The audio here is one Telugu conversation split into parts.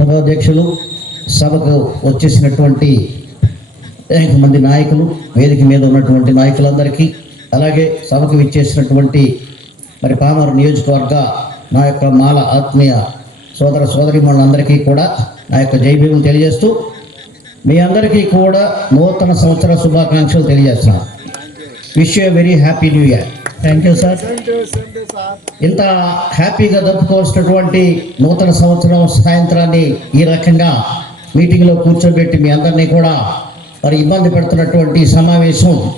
సభాధ్యక్షులు సభకు వచ్చేసినటువంటి అనేక మంది నాయకులు వేదిక మీద ఉన్నటువంటి నాయకులందరికీ అలాగే సభకు విచ్చేసినటువంటి మరి పామరు నియోజకవర్గ నా యొక్క మాల ఆత్మీయ సోదర సోదరిమణులందరికీ కూడా నా యొక్క జైభీవం తెలియజేస్తూ మీ అందరికీ కూడా నూతన సంవత్సర శుభాకాంక్షలు తెలియజేస్తున్నాను. Wish you very happy new year thank you sir ఇంత హ్యాపీగా జరుపుకోవాల్సినటువంటి నూతన సంవత్సరం సాయంత్రాన్ని ఈ రకంగా మీటింగ్లో కూర్చోబెట్టి మీ అందరినీ కూడా మరి ఇబ్బంది పెడుతున్నటువంటి సమావేశం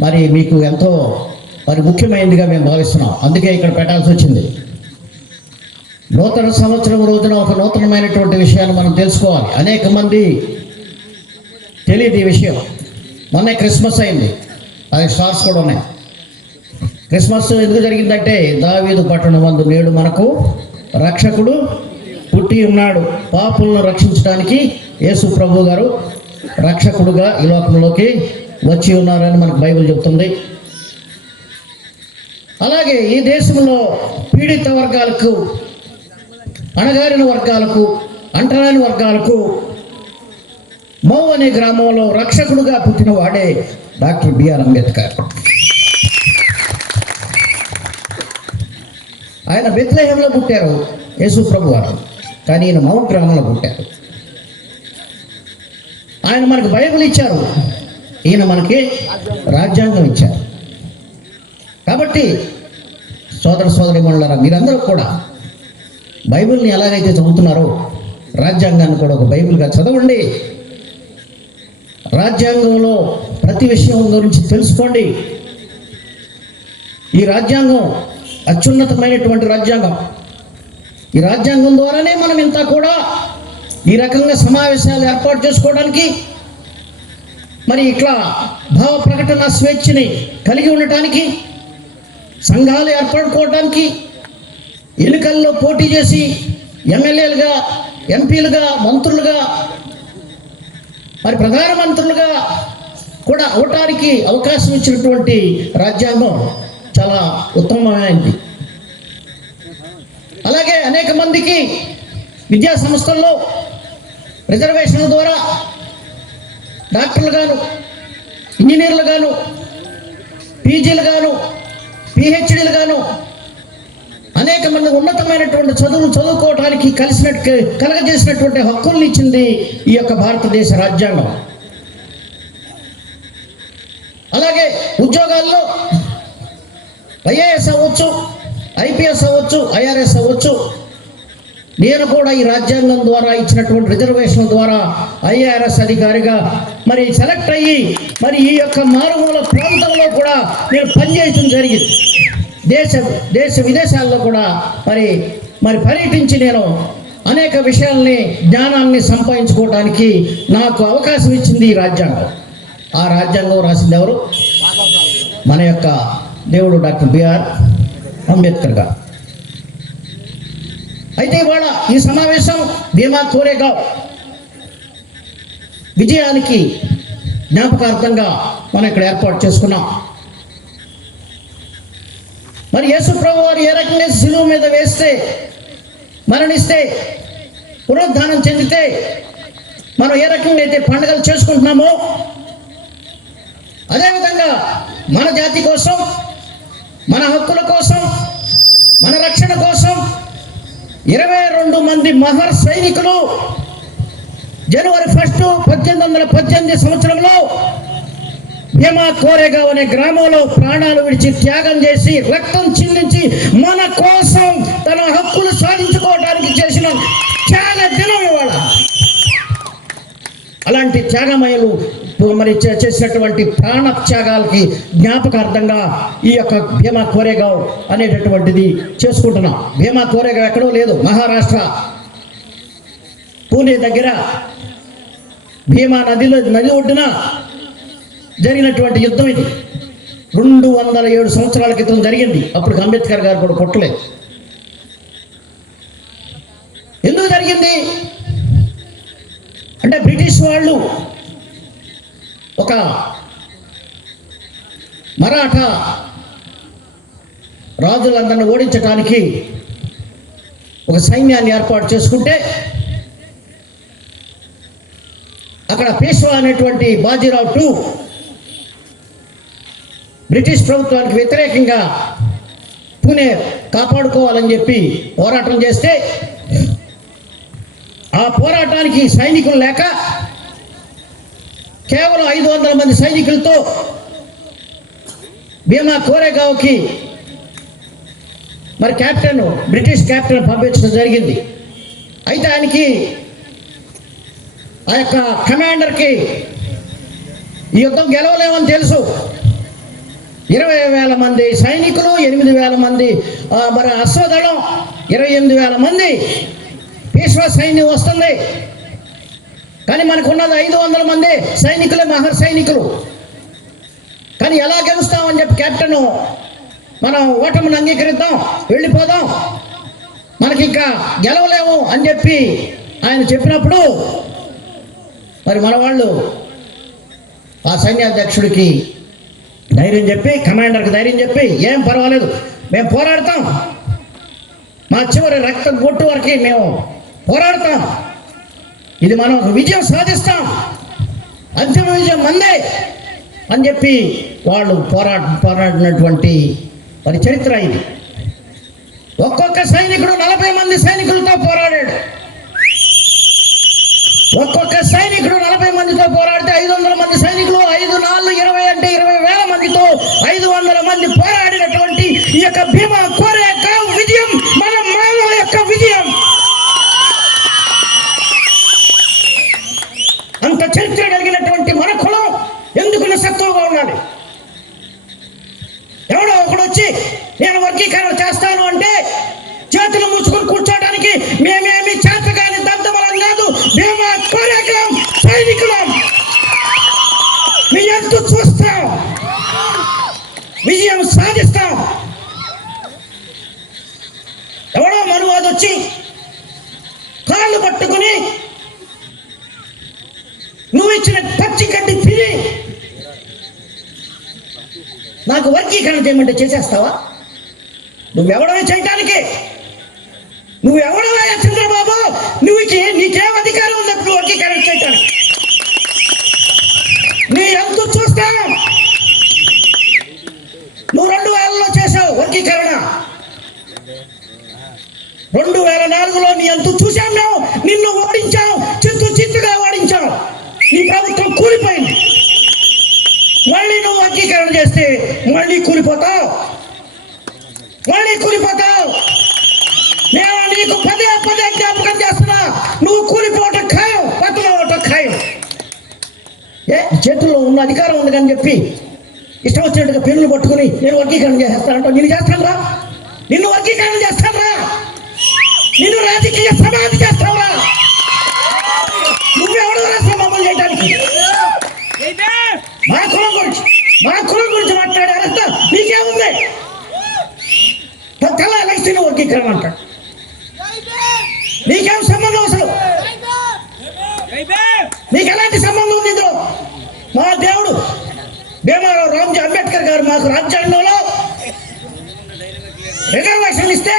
మరి మీకు ఎంతో మరి ముఖ్యమైనదిగా మేము భావిస్తున్నాం. అందుకే ఇక్కడ పెట్టాల్సి వచ్చింది. నూతన సంవత్సరం రోజున ఒక నూతనమైనటువంటి విషయాన్ని మనం తెలుసుకోవాలి. అనేక మంది తెలియదు ఈ విషయం. మొన్నే క్రిస్మస్ అయింది. అది స్టార్స్ కూడా ఉన్నాయి. క్రిస్మస్ ఎందుకు జరిగిందంటే దావీదు పట్టణం వందు నేడు మనకు రక్షకుడు పుట్టి ఉన్నాడు. పాపులను రక్షించడానికి యేసు ప్రభు గారు రక్షకుడుగా ఈ లోకంలోకి వచ్చి ఉన్నారని మనకు బైబిల్ చెప్తుంది. అలాగే ఈ దేశంలో పీడిత వర్గాలకు అణగారిన వర్గాలకు అంటరాని వర్గాలకు మౌ అనే గ్రామంలో రక్షకుడుగా పుట్టిన వాడే డాక్టర్ బిఆర్ అంబేద్కర్. ఆయన బెత్లహేంలో పుట్టారు. యేసు ప్రభు వారు. కానీ ఈయన మౌంట్ గ్రామంలో పుట్టారు. ఆయన మనకు బైబిల్ ఇచ్చారు. ఈయన మనకి రాజ్యాంగం ఇచ్చారు. కాబట్టి సోదర సోదరి మనులారా మీరందరూ కూడా బైబిల్ని ఎలాగైతే చదువుతున్నారో రాజ్యాంగాన్ని కూడా ఒక బైబిల్గా చదవండి. రాజ్యాంగంలో ప్రతి విషయం గురించి తెలుసుకోండి. ఈ రాజ్యాంగం అత్యున్నతమైనటువంటి రాజ్యాంగం. ఈ రాజ్యాంగం ద్వారానే మనం ఇంత కూడా ఈ రకంగా సమావేశాలు ఏర్పాటు చేసుకోవడానికి మరి ఇట్లా భావ ప్రకటన స్వేచ్ఛని కలిగి ఉండటానికి సంఘాలు ఏర్పడుకోవడానికి ఎన్నికల్లో పోటీ చేసి ఎమ్మెల్యేలుగా ఎంపీలుగా మంత్రులుగా మరి ప్రధానమంత్రులుగా కూడా అవటానికి అవకాశం ఇచ్చినటువంటి రాజ్యాంగం. చాలా ఉత్తమమైనది అలాగే అనేక మందికి విద్యా సంస్థల్లో రిజర్వేషన్ల ద్వారా డాక్టర్లు గాను ఇంజనీర్లు గాను పీజీలు గాను పిహెచ్డీలు గాను అనేక మంది ఉన్నతమైనటువంటి చదువులు చదువుకోవడానికి కలిసినట్టు కలగజేసినటువంటి హక్కుల్ని ఇచ్చింది ఈ యొక్క భారతదేశ రాజ్యాంగం. అలాగే ఉద్యోగాల్లో ఐఏఎస్ అవ్వచ్చు ఐపీఎస్ అవ్వచ్చు ఐఆర్ఎస్ అవ్వచ్చు. నేను కూడా ఈ రాజ్యాంగం ద్వారా ఇచ్చినటువంటి రిజర్వేషన్ ద్వారా ఐఆర్ఎస్ అధికారిగా మరి సెలెక్ట్ అయ్యి మరి ఈ యొక్క మారుమూల ప్రాంతంలో కూడా నేను పనిచేయడం జరిగింది. దేశ దేశ విదేశాల్లో కూడా మరి మరి పర్యటించి నేను అనేక విషయాల్ని జ్ఞానాన్ని సంపాదించుకోవడానికి నాకు అవకాశం ఇచ్చింది ఈ రాజ్యాంగం. ఆ రాజ్యాంగం రాసింది ఎవరు? మన యొక్క దేవుడు డాక్టర్ బిఆర్ అంబేద్కర్ గారు. అయితే ఇవాళ ఈ సమావేశం భీమా కోరేగావ్ విజయానికి జ్ఞాపకార్థంగా మనం ఇక్కడ ఏర్పాటు చేసుకున్నాం. మరి యేసు ప్రభు వారు ఏ రకంగా శిలువ మీద వేస్తే మరణిస్తే పునరుద్ధానం చెందితే మనం ఏ రకంగా అయితే పండుగలు చేసుకుంటున్నామో అదేవిధంగా మన జాతి కోసం మన హక్కుల కోసం మన రక్షణ కోసం ఇరవై రెండు మంది మహర్ సైనికులు జనవరి ఫస్ట్ పద్దెనిమిది వందల పద్దెనిమిది సంవత్సరంలో భీమా కోరేగావ్ అనే గ్రామంలో ప్రాణాలు విడిచి త్యాగం చేసి రక్తం చిందించి మన కోసం తన హక్కులు సాధించుకోవడానికి చేసిన త్యాగ దినం ఇవాళ. అలాంటి త్యాగమయలు మరి చేసినటువంటి ప్రాణ త్యాగాలకి జ్ఞాపకార్థంగా ఈ యొక్క భీమా కోరేగావ్ అనేటటువంటిది చేసుకుంటున్నాం. భీమా కోరేగావ్ ఎక్కడో లేదు మహారాష్ట్ర. పూణే దగ్గర భీమా నదిలో నది ఒడ్డున జరిగినటువంటి యుద్ధం ఇది. రెండు వందల ఏడు సంవత్సరాల క్రితం జరిగింది. అప్పుడు అంబేద్కర్ గారు కూడా కొట్టలేదు ఎందుకు జరిగింది? అంటే బ్రిటిష్ వాళ్ళు ఒక మరాఠా రాజులందరిని ఓడించడానికి ఒక సైన్యాన్ని ఏర్పాటు చేసుకుంటే అక్కడ పేష్వా అనేటువంటి బాజీరావు టూ బ్రిటిష్ ప్రభుత్వానికి వ్యతిరేకంగా పూణే కాపాడుకోవాలని చెప్పి పోరాటం చేస్తే ఆ పోరాటానికి సైనికులు లేక కేవలం ఐదు వందల మంది సైనికులతో భీమా కోరేగావ్కి మరి కెప్టెన్ బ్రిటిష్ క్యాప్టెన్ పంపించడం జరిగింది. అయితే ఆయనకి ఆ యొక్క కమాండర్కి ఈ యుద్ధం గెలవలేమని తెలుసు. ఇరవై వేల మంది సైనికులు ఎనిమిది వేల మంది మరి అశ్వదళం ఇరవై ఎనిమిది వేల మంది పీశ్వ సైన్యం వస్తుంది. కానీ మనకున్నది ఐదు వందల మంది సైనికులే మహర్ సైనికులు. కానీ ఎలా గెలుస్తామని చెప్పి కెప్టెన్ మనం ఓటమిని అంగీకరిద్దాం వెళ్ళిపోదాం. మనకి ఇంకా గెలవలేము అని చెప్పి ఆయన చెప్పినప్పుడు మరి మన వాళ్ళు ఆ సైన్యాధ్యక్షుడికి ధైర్యం చెప్పి కమాండర్కి ధైర్యం చెప్పి ఏం పర్వాలేదు మేము పోరాడతాం. మా చివరి రక్తం బొట్టు వరకు మేము పోరాడతాం. ఇది మనం ఒక విజయం సాధిస్తాం. అంతిమ విజయం మందే అని చెప్పి వాళ్ళు పోరాట పోరాడినటువంటి మరి చరిత్ర ఇది. ఒక్కొక్క సైనికుడు నలభై మంది సైనికులతో పోరాడాడు. ఒక్కొక్క సైనికుడు నలభై మందితో పోరాడితే ఐదు వందల మంది సైనికులు ఐదు నాలుగు ఇరవై అంటే ఇరవై వేల మందితో ఐదు వందల మంది పోరాడినటువంటి ఈ యొక్క భీమా కోరే యొక్క విజయం మన మానవ యొక్క విజయం అంత చరిత్ర కలిగినటువంటి మన కులం ఎందుకు నిస్సత్వంగా ఉండాలి ఎవడో ఒకడు వచ్చి నేను వర్గీకరణ చేస్తాను అంటే చేతులు ముసుకుని కూర్చోడానికి మేమేమి చేతగాని దద్దమలం కాదు మేము కోరేకం సైనికులం. మీ ఎంత చూస్తాం. విజయం సాధిస్తాం. ఎవడో మనువాదు వచ్చి కాళ్ళు పట్టుకుని నువ్వు ఇచ్చిన పచ్చి కట్టి తిని నాకు వర్గీకరణ చేయమంటే చేసేస్తావా? నువ్వెవడో చేయటానికి? నువ్వెవడవా చంద్రబాబు? నువ్వు నీకేం అధికారం ఉంది వర్గీకరణ చేయటానికి? నీ ఎంత చూస్తా నువ్వు రెండు వేలలో చేసావు వర్గీకరణ. రెండు వేల నాలుగులో నీ అంత చూసాం మేము. నిన్ను ఓడించాం. చిత్తు చిత్తుగా ఓడించాం. నీ ప్రభుత్వం కూలిపోయింది. మళ్ళీ నువ్వు వర్గీకరణ చేస్తే మళ్ళీ కూలిపోతావు. మళ్ళీ కూలిపోతావు. నేను నీకు పదే పదే జ్ఞాపకం చేస్తున్నా. నువ్వు కూలిపోవటం ఖాయం పక్కన ఖాయం. ఏ చేతుల్లో ఉన్న అధికారం ఉంది అని చెప్పి ఇష్టం వచ్చినట్టుగా పెన్నులు పట్టుకుని నేను వర్గీకరణ చేస్తానంటా నేను చేస్తానురా నిన్ను వర్గీకరణ చేస్తానురా నిన్ను రాజకీయ సమాధి చేస్తావురా నువ్వెవడు రాష్ట్ర మమ్మల్ని చేయడానికి మా కులం గురించి మా కులం గురించి మాట్లాడే అర్హత నీకేముంది తెల్ల ఎలక్షన్ వర్గీకరణ అంట నీకేం సంబంధం అసలు? నీకు ఎలాంటి సంబంధం ఉంది ఇందులో? మా దేవుడు భీమారావు రామ్జీ అంబేద్కర్ గారు మాకు రాజ్యాంగంలో రిజర్వేషన్లు ఇస్తే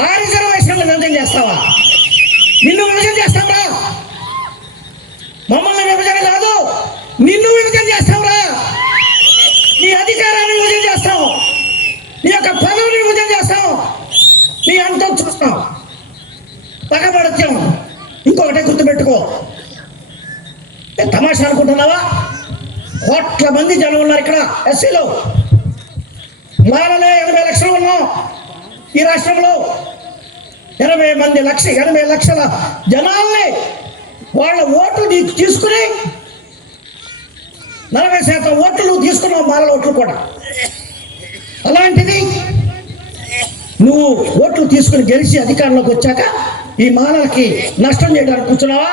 ఆ రిజర్వేషన్లు విభజన చేస్తావా? నిన్ను విభజన చేస్తావా మమ్మల్ని విభజన కాదు నిన్ను విభజన చేస్తావురా నీ అధికారాన్ని విభజన చేస్తావు నీ యొక్క పదవిని విభజన చేస్తావు నీ అంతం చూస్తావు పగబడత్యం ఇంకొకటే గుర్తుపెట్టుకో ఏ తమాషా అనుకుంటున్నావా కోట్ల మంది జనం ఉన్నారు ఇక్కడ. ఎస్సీలో. మనలో ఎనభై లక్షలు ఉన్నాం. ఈ రాష్ట్రంలో ఎనభై మంది లక్ష ఎనభై లక్షల జనాల్ని వాళ్ళ ఓట్లు తీసుకుని నలభై శాతం ఓట్లు తీసుకున్నావు మాలల ఓట్లు కూడా. అలాంటిది నువ్వు ఓట్లు తీసుకుని గెలిచి అధికారంలోకి వచ్చాక ఈ మాలలకి నష్టం చేయడానికి కూర్చున్నావా?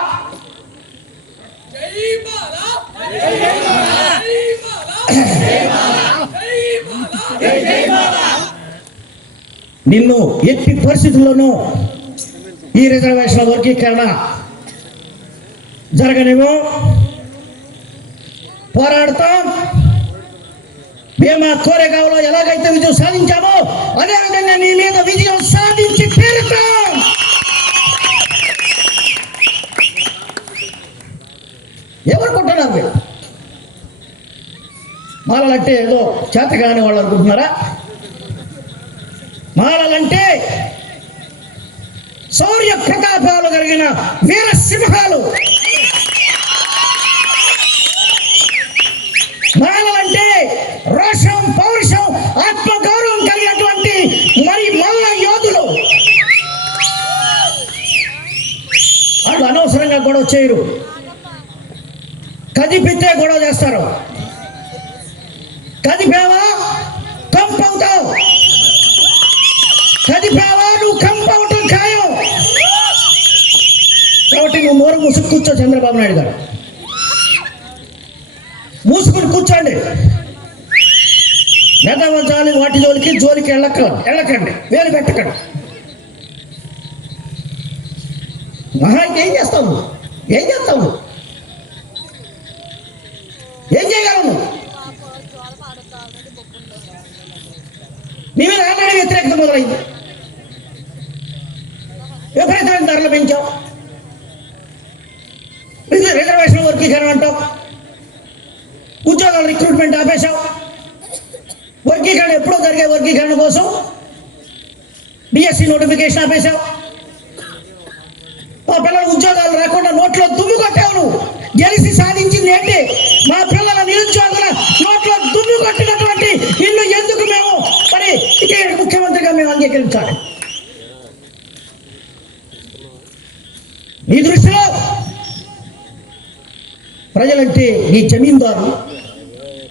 నిన్ను ఎట్టి పరిస్థితుల్లోనూ ఈ రిజర్వేషన్ వర్గీకరణ జరగనేమో పోరాడతాం. భీమా కోరేగావ్లో ఎలాగైతే విజయం సాధించామో అదే విధంగా నీ మీద విజయం సాధించి తీరుతాం. ఎవరు కొట్టడానికి మాలలంటే ఏదో చేతగాని వాళ్ళు అనుకుంటున్నారా? మాలలంటే శౌర్య ప్రతాపాలు కలిగిన వీర సింహాలు మాలలంటే రోషం పౌరుషం ఆత్మగౌరవం కలిగినటువంటి మరి మల్ల యోధులు. వాళ్ళు అనవసరంగా గొడవ చేయరు. కదిపితే గొడవ చేస్తారు. కదిపావా కంపవుతావు కదిపావా నువ్వు కంపవటం ఖాయం. కాబట్టి నువ్వు నోరు ముసుగు కూర్చో చంద్రబాబు నాయుడు గారు. మూసుకుని కూర్చోండి. మెదవజాలి వాటి జోలికి జోలికి వెళ్ళక వెళ్ళకండి. వేలు పెట్టకండి. మహా ఏం చేస్తావు? ఏం చేస్తావు నువ్వు? ఏం చేయగలవు నువ్వు? నీ మీద ఆల్రెడీ అయింది విపరీతమైన ధరలు పెంచాం. రిజర్వేషన్ వర్గీకరణ అంటాం. ఉద్యోగాల రిక్రూట్మెంట్ ఆపేశాం. వర్గీకరణ ఎప్పుడో జరిగే వర్గీకరణ కోసం బిఎస్సి నోటిఫికేషన్ ఆపేశావు మా పిల్లల ఉద్యోగాలు రాకుండా నోట్లో దుమ్ము కొట్టావు నువ్వు. గెలిచి సాధించింది ఏంటి? మా పిల్లల నిరుద్యోగుల అంగీకరించాలి నీ దృష్టిలో ప్రజలంటే నీ జమీందారు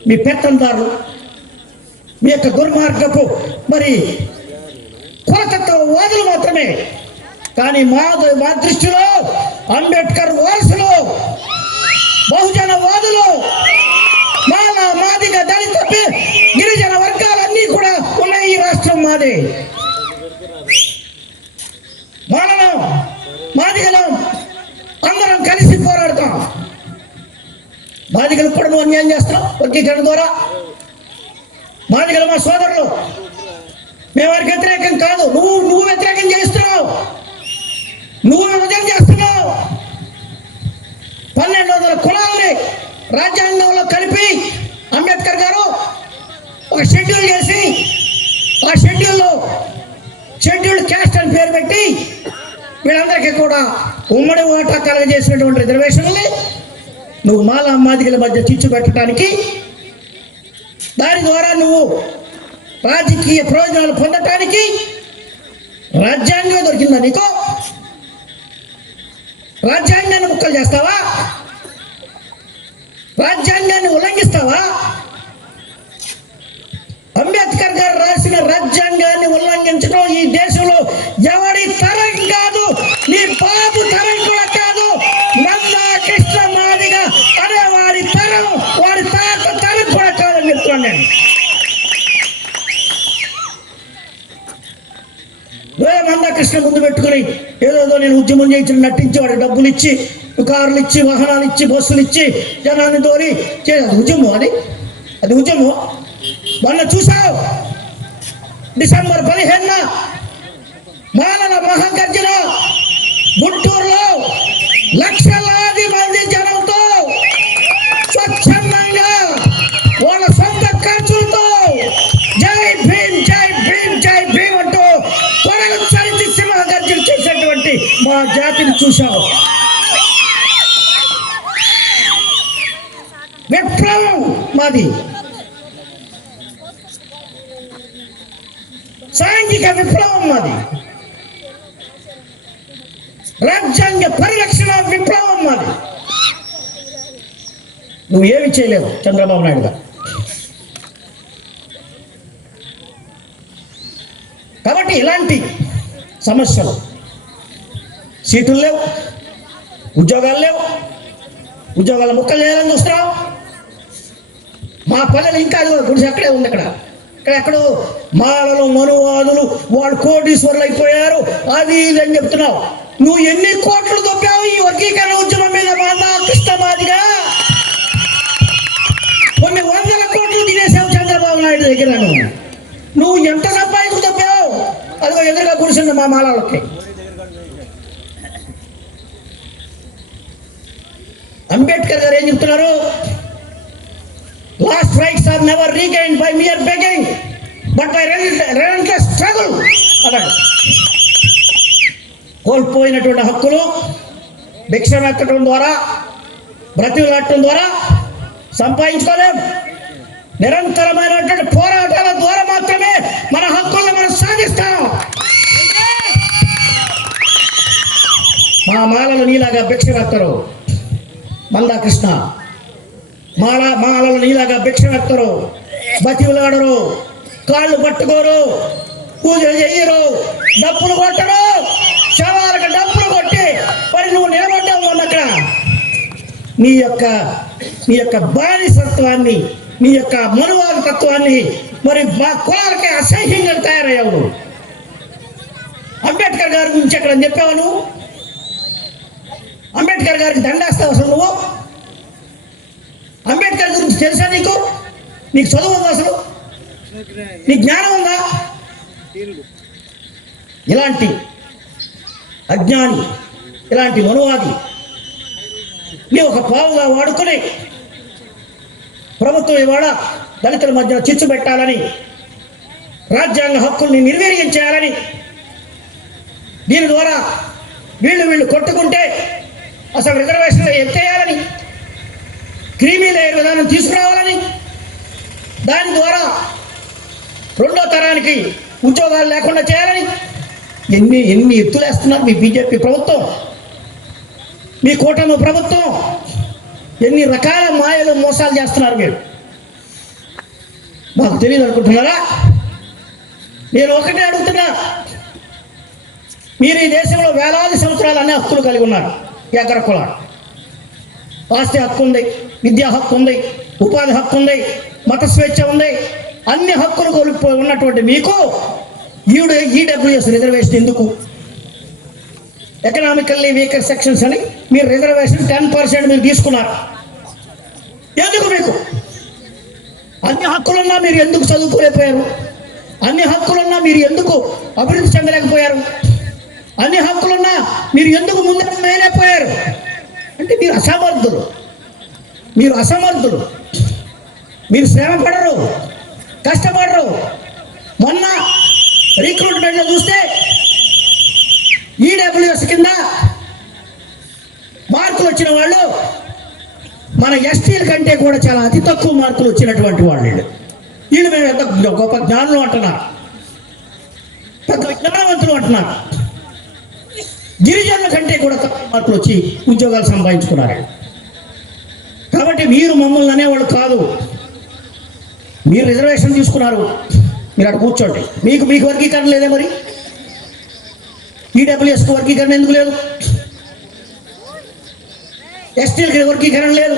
మీ పెత్తందారు మీ యొక్క దుర్మార్గపు మరి కులతత్వ వాదులు మాత్రమే. కానీ మా మా దృష్టిలో అంబేద్కర్ వారసులు బహుజన వాదులు మాల మాదిగ దళిత గిరిజన వర్గాలన్నీ కూడా ఉన్నాయి ఈ రాష్ట్రం మాదే. మనము మాదిగలం అందరం కలిసి పోరాడతాం. మాదిగలు కూడా నువ్వు అన్యాయం చేస్తాం వర్గీకరణ ద్వారా. బాధికలు మా సోదరులు మేము వారికి వ్యతిరేకం కాదు నువ్వు నువ్వు వ్యతిరేకం చేస్తున్నావు. నువ్వు విభజన చేస్తున్నావు పన్నెండు వందల కులాలని రాజ్యాంగంలో కలిపి అంబేద్కర్ గారు ఒక షెడ్యూల్ చేసి ఆ షెడ్యూల్లో షెడ్యూల్ క్యాస్ట్ అని పేరు పెట్టి వీళ్ళందరికీ కూడా ఉమ్మడి వాటా కలగజేసినటువంటి రిజర్వేషన్ని నువ్వు మాల మాదిగల మధ్య చిచ్చు పెట్టడానికి దాని ద్వారా నువ్వు రాజకీయ ప్రయోజనాలు పొందటానికి రాజ్యాంగం దొరికిందా నీకు? రాజ్యాంగాన్ని ముక్కలు చేస్తావా? రాజ్యాంగాన్ని ఉల్లంఘిస్తావా? అంబేద్కర్ గారు రాసిన రాజ్యాంగాన్ని ఉల్లంఘించడం ఈ దేశంలో ఎవరి తరం కాదు. నీ బాబు తరం కూడా కాదు. నందా కృష్ణ మాదిగా అనే వాడి తరం వాడి తాత తరం కూడా కాదని చెప్తున్నాను నేను. నందా కృష్ణ ముందు పెట్టుకుని ఏదో నేను ఉద్యమం చేయించిన నటించి వాడికి డబ్బులు ఇచ్చి కార్లు ఇచ్చి వాహనాలు ఇచ్చి బస్సులు ఇచ్చి జనాన్ని తోలి చే- ఉద్యమం అది? అది ఉద్యమం? మొన్న చూసావు డిసెంబర్ పదిహేనున మాలల మహాగర్జన గుంటూరులో లక్షలాది మంది జనంతో స్వచ్ఛందంగా వాళ్ళ సొంత ఖర్చులతో జై భీమ్ జై భీమ్ జై భీమ్ అంటూ కొరలు చరిచి సింహగర్జన చేసేటువంటి మా జాతిని చూశాం విప్లవం మాది. సాంఘిక విప్లవం మాది రాజ్యాంగ పరిరక్షణ విప్లవం మాది నువ్వు ఏమి చేయలేవు చంద్రబాబు నాయుడు గారు. కాబట్టి ఇలాంటి సమస్యలు సీట్లు లేవు ఉద్యోగాలు లేవు ఉద్యోగాల ముక్కలు చేయాలని చూస్తున్నావు. మా పల్లెలు ఇంకా అదిగో అక్కడే ఉంది అక్కడ. ఎక్కడో మాలలు మనువాదులు వాళ్ళు కోటీశ్వరులు అయిపోయారు అది ఇది అని చెప్తున్నావు. నువ్వు ఎన్ని కోట్లు దొబ్బావు ఈ వర్గీకరణ ఉద్యమం మీద మాదా కృష్ణమాదిగా? కొన్ని వందల కోట్లు తినేసావు చంద్రబాబు నాయుడు దగ్గర నువ్వు. నువ్వు ఎంత సంపాదించు దొబ్బావు? అదిగో ఎదురుగా కూర్చుంది మా మాలలకి. అంబేద్కర్ గారు ఏం చెప్తున్నారు? Lost rights are never regain by mere begging but by relentless struggle కోల్పోయినటువంటి హక్కులు భిక్ష భిక్షమెత్తడం ద్వారా బ్రతిలాడటం ద్వారా సంపాదించుకోలేం. నిరంతరమైనటువంటి పోరాటాల ద్వారా మాత్రమే మన హక్కులను మనం సాధిస్తాం. మా మాలలు నీలాగా భిక్ష భిక్షమెత్తరు. మందా కృష్ణ. మాల మాలలు నీలాగా భిక్షమెత్తరు బతిలాడరు కాళ్ళు పట్టుకోరు పూజలు చెయ్యరు డప్పులు కొట్టరు శవాలకు డప్పులు కొట్టి మరి నువ్వు నిలబడ్డావు అక్కడ. నీ యొక్క నీ యొక్క బానిసత్వాన్ని నీ యొక్క మనువాద తత్వాన్ని మరి మా కులాలకి అసహ్యంగా తయారయ్యావు నువ్వు. అంబేద్కర్ గారి గురించి ఎక్కడ చెప్పావు నువ్వు? అంబేద్కర్ గారికి దండేస్తావు అసలు నువ్వు? అంబేద్కర్ గురించి తెలుసా నీకు? నీకు చదువు ఉందా అసలు? నీ జ్ఞానం ఉందా? ఇలాంటి అజ్ఞాని ఇలాంటి మనువాది నీ ఒక పావుగా వాడుకుని ప్రభుత్వం ఇవాళ దళితుల మధ్య చిచ్చు పెట్టాలని రాజ్యాంగ హక్కుల్ని నిర్వీర్యం చేయాలని దీని ద్వారా వీళ్ళు వీళ్ళు కొట్టుకుంటే అసలు రిజర్వేషన్లు ఎత్తేయాలని క్రీమీ లేయర్ విధానం తీసుకురావాలని దాని ద్వారా రెండో తరానికి ఉద్యోగాలు లేకుండా చేయాలని ఎన్ని ఎన్ని ఎత్తులేస్తున్నారు మీ బీజేపీ ప్రభుత్వం మీ కూటమి ప్రభుత్వం ఎన్ని రకాల మాయలు మోసాలు చేస్తున్నారు మీరు? మాకు తెలియదు అనుకుంటున్నారా? నేను ఒకటే అడుగుతున్నా మీరు ఈ దేశంలో వేలాది సంవత్సరాలు అనే హక్కులు కలిగి ఉన్నారు ఎకర కులాలు ఆస్తి హక్కు ఉంది. విద్యా హక్కు ఉంది ఉపాధి హక్కు ఉంది మత స్వేచ్ఛ ఉంది అన్ని హక్కులు కోల్పోయి ఉన్నటువంటి మీకు ఈడు ఈడబ్ల్యూఎస్ రిజర్వేషన్ ఎందుకు? ఎకనామికల్లీ వీకర్ సెక్షన్స్ అని మీరు రిజర్వేషన్ టెన్ పర్సెంట్ మీరు తీసుకున్నారు. ఎందుకు మీకు? అన్ని హక్కులున్నా మీరు ఎందుకు చదువుకోలేకపోయారు? అన్ని హక్కులున్నా మీరు ఎందుకు అభివృద్ధి చెందలేకపోయారు? అన్ని హక్కులున్నా మీరు ఎందుకు ముందుకు వేయలేకపోయారు? అంటే మీరు అసమర్థులు. మీరు అసమర్థులు. మీరు శ్రమ పడరు కష్టపడరు. మొన్న రిక్రూట్మెంట్లో చూస్తే ఈడబ్ల్యూఎస్ కింద మార్కులు వచ్చిన వాళ్ళు మన ఎస్టీల కంటే కూడా చాలా అతి తక్కువ మార్కులు వచ్చినటువంటి వాళ్ళు వీళ్ళు. మేము ఎంత గొప్ప జ్ఞానులు అంటున్నారు. పెద్ద జ్ఞానవంతులు అంటున్నారు. గిరిజనుల కంటే కూడా తక్కువ మార్కులు వచ్చి ఉద్యోగాలు సంపాదించుకున్నారు. కాబట్టి మీరు మమ్మల్ని అనేవాళ్ళు కాదు. మీరు రిజర్వేషన్ తీసుకున్నారు. మీరు అక్కడ కూర్చోండి. మీకు మీకు వర్గీకరణ లేదే మరి? ఈడబ్ల్యూఎస్కి వర్గీకరణ ఎందుకు లేదు? ఎస్టీలకి వర్గీకరణ లేదు.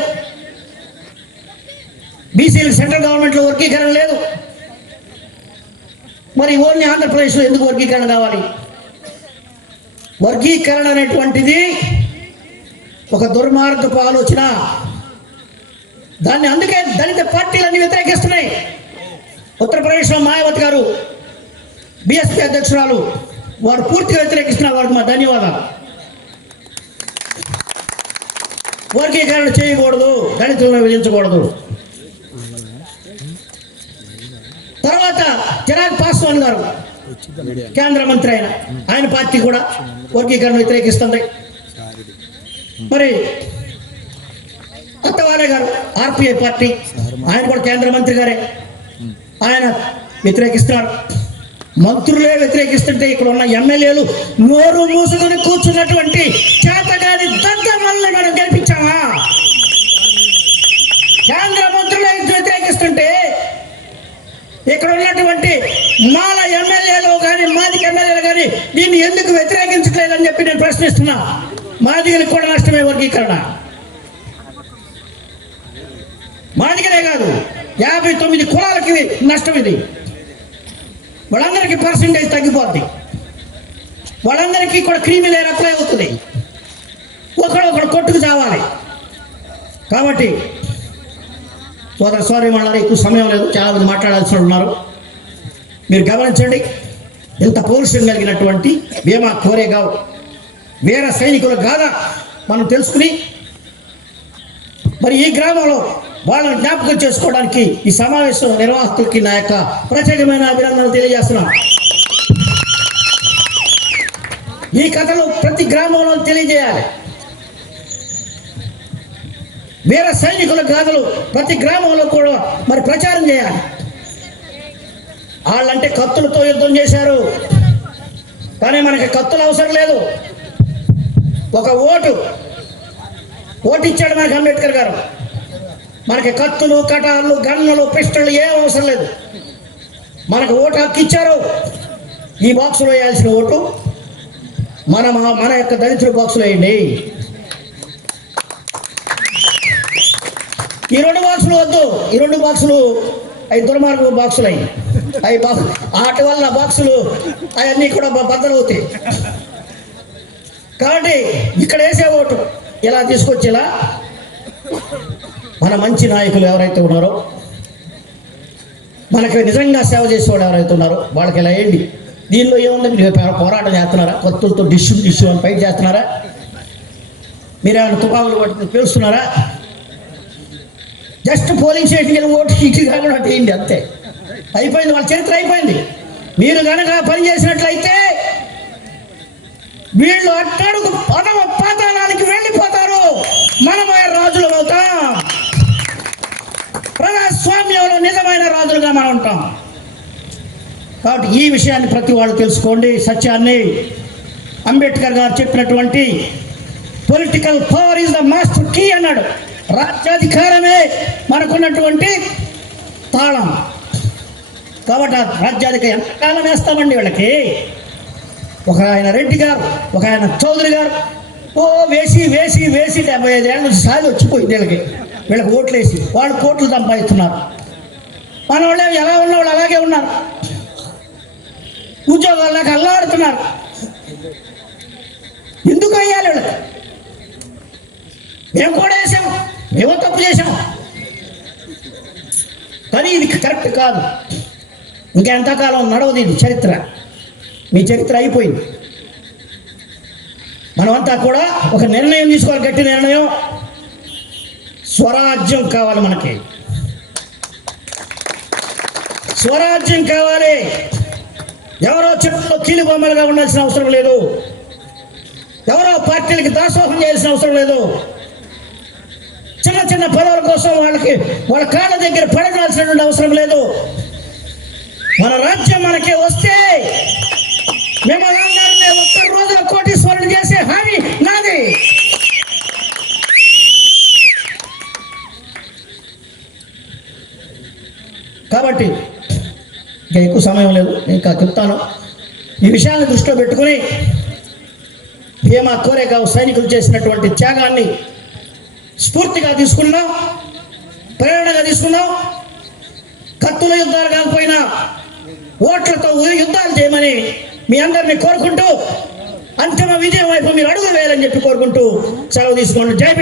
బీసీలకు సెంట్రల్ గవర్నమెంట్లో వర్గీకరణ లేదు. మరి ఓన్లీ ఆంధ్రప్రదేశ్లో ఎందుకు వర్గీకరణ కావాలి? వర్గీకరణ అనేటువంటిది ఒక దుర్మార్గపు ఆలోచన. దాన్ని అందుకే దళిత పార్టీలన్నీ వ్యతిరేకిస్తున్నాయి. ఉత్తరప్రదేశ్లో మాయావతి గారు బిఎస్పి అధ్యక్షురాలు వారు పూర్తిగా వ్యతిరేకిస్తున్నారు వారికి మా ధన్యవాదాలు. వర్గీకరణ చేయకూడదు దళితులను విధించకూడదు. తర్వాత చిరాగ్ పాస్వాన్ గారు కేంద్ర మంత్రి ఆయన ఆయన పార్టీ కూడా వర్గీకరణ వ్యతిరేకిస్తుంది. మరి అత్తవాలే గారు ఆర్పిఐ పార్టీ. ఆయన కూడా కేంద్ర మంత్రి గారే. ఆయన వ్యతిరేకిస్తున్నారు. మంత్రులే వ్యతిరేకిస్తుంటే ఇక్కడ ఉన్న ఎమ్మెల్యేలు నోరు మూసుకొని కూర్చున్నటువంటి చేతగాని దద్ద వల్ల మనం గెలిపించామా? కేంద్ర మంత్రులే వ్యతిరేకిస్తుంటే ఇక్కడ ఉన్నటువంటి మాల ఎమ్మెల్యేలు కానీ మాదిక ఎమ్మెల్యేలు కానీ దీన్ని ఎందుకు వ్యతిరేకించట్లేదని చెప్పి నేను ప్రశ్నిస్తున్నా. మాదిగలకు కూడా నష్టమే వర్గీకరణ. మాదిగనే కాదు. యాభై తొమ్మిది కులాలకి నష్టం ఇది వాళ్ళందరికీ పర్సంటేజ్ తగ్గిపోద్ది. వాళ్ళందరికీ కూడా క్రీమి లేని అప్లై అవుతుంది ఒకడొకడు కొట్టుకు చావాలి. కాబట్టి సోదర సారీ మళ్ళీ ఎక్కువ సమయం లేదు. చాలా మంది మాట్లాడాల్సి ఉన్నారు. మీరు గమనించండి. ఎంత పౌరుషం కలిగినటువంటి భీమా కోరేగావ్. వీర సైనికుల గాథ మనం తెలుసుకుని మరి ఈ గ్రామంలో వాళ్ళని జ్ఞాపకం చేసుకోవడానికి ఈ సమావేశం నిర్వాహకులకి నా యొక్క ప్రత్యేకమైన అభినందనలు తెలియజేస్తున్నాం. ఈ కథలు ప్రతి గ్రామంలో తెలియజేయాలి. వీర సైనికుల గాథలు ప్రతి గ్రామంలో కూడా మరి ప్రచారం చేయాలి. వాళ్ళంటే కత్తులతో యుద్ధం చేశారు. కానీ మనకి కత్తులు అవసరం లేదు. ఒక ఓటు. ఓటు ఇచ్చాడు మనకి అంబేద్కర్ గారు. మనకి కత్తులు కటార్లు గన్నులు పిస్టళ్ళు ఏం అవసరం లేదు. మనకు ఓటు హక్కు ఇచ్చారు. ఈ బాక్సులో వేయాల్సిన ఓటు మన మన యొక్క దళితుల బాక్సులో వేయండి. ఈ రెండు బాక్సులు వద్దు. ఈ రెండు బాక్సులు అవి దుర్మార్గ బాక్సులు అవి అవి బాక్స్ వాటి వల్ల బాక్సులు అవన్నీ కూడా బద్దలవుతాయి. కాబట్టి ఇక్కడ వేసే ఓటు ఇలా తీసుకొచ్చేలా? మన మంచి నాయకులు ఎవరైతే ఉన్నారో మనకి నిజంగా సేవ చేసేవాడు ఎవరైతే ఉన్నారో వాళ్ళకి ఇలా వేయండి. దీనిలో ఏముంది? మీరు పోరాటం చేస్తున్నారా? కొత్తలతో డిష్యూ డిష్యూ అని ఫైట్ చేస్తున్నారా? మీరేమైనా తుపాకులు పట్టుకుని పేలుస్తున్నారా? జస్ట్ పోలింగ్ స్టేషన్కి ఓటు ఇటు కాకుండా వేయండి అంతే. అయిపోయింది వాళ్ళ చరిత్ర అయిపోయింది. మీరు కనుక పని చేసినట్లయితే వీళ్ళు అట్టడుగు పదవ పాతాళానికి వెళ్ళిపోతారు. మనం స్వామ్యంలో నిజమైన రాజులుగా మనం ఉంటాం. కాబట్టి ఈ విషయాన్ని ప్రతి వాళ్ళు తెలుసుకోండి. సత్యాన్ని అంబేద్కర్ గారు చెప్పినటువంటి political power is the master key అన్నాడు. రాజ్యాధికారమే మనకున్నటువంటి తాళం. కాబట్టి ఆ రాజ్యాధిక ఎంతకాలం వేస్తామండి వీళ్ళకి? ఒక ఆయన రెడ్డి గారు ఒక ఆయన చౌదరి గారు. ఓ వేసి వేసి వేసి డెబ్బై ఐదు ఏళ్ళ నుంచి సాగి వచ్చిపోయింది వీళ్ళకి. వీళ్ళకి ఓట్లేసి వాళ్ళు కోట్లు సంపాదిస్తున్నారు. మన వాళ్ళు ఎలా ఉన్న వాళ్ళు అలాగే ఉన్నారు. ఉద్యోగాల్లోకి అల్లాడుతున్నారు. ఎందుకు అయ్యాలి వీళ్ళకి? మేము కూడా వేసాం మేము తప్పు చేసాం. కానీ ఇది కరెక్ట్ కాదు. ఇంకెంతకాలం నడవదు ఇది చరిత్ర. మీ చరిత్ర అయిపోయింది. మనమంతా కూడా ఒక నిర్ణయం తీసుకోవాలి గట్టి నిర్ణయం. స్వరాజ్యం కావాలి మనకి. స్వరాజ్యం కావాలి. ఎవరో చెట్టులో కీలి బొమ్మలుగా ఉండాల్సిన అవసరం లేదు. ఎవరో పార్టీలకి దాసోహం చేయాల్సిన అవసరం లేదు. చిన్న చిన్న పదవుల కోసం వాళ్ళకి వాళ్ళ కాళ్ళ దగ్గర పడగాల్సినటువంటి అవసరం లేదు. మన రాజ్యం మనకి వస్తే మేము అందరినీ ఒక్క రోజుల కోటీశ్వరుని చేసే హామీ నాది కాబట్టి ఇంకా ఎక్కువ సమయం లేదు. ఇంకా చెప్తాను. ఈ విషయాన్ని దృష్టిలో పెట్టుకుని భీమా కోరేగావ్ సైనికులు చేసినటువంటి త్యాగాన్ని స్ఫూర్తిగా తీసుకున్నాం. ప్రేరణగా తీసుకున్నాం. కత్తుల యుద్ధాలు కాకపోయినా ఓట్లతో యుద్ధాలు చేయమని మీ అందరినీ కోరుకుంటూ అంతిమ విజయం వైపు మీరు అడుగు వేయాలని చెప్పి కోరుకుంటూ సెలవు తీసుకోండి. జై